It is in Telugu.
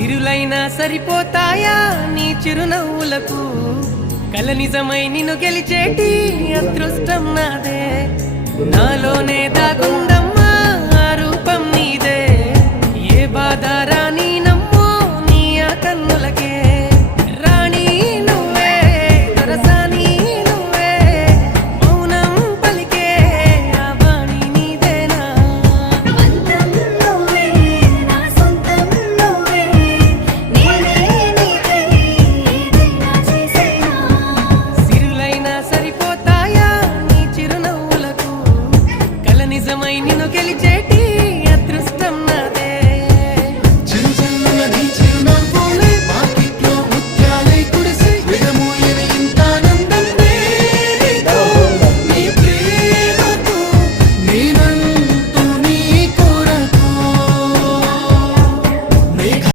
సిరులైనా సరిపోతాయా నీ చిరునవ్వులకు కల నిజమై నిన్ను గెలిచేటి అదృష్టం నాదే నాలోనే దాగుందమ్మా ఆ రూపం నీదే ఏ బాధ రాని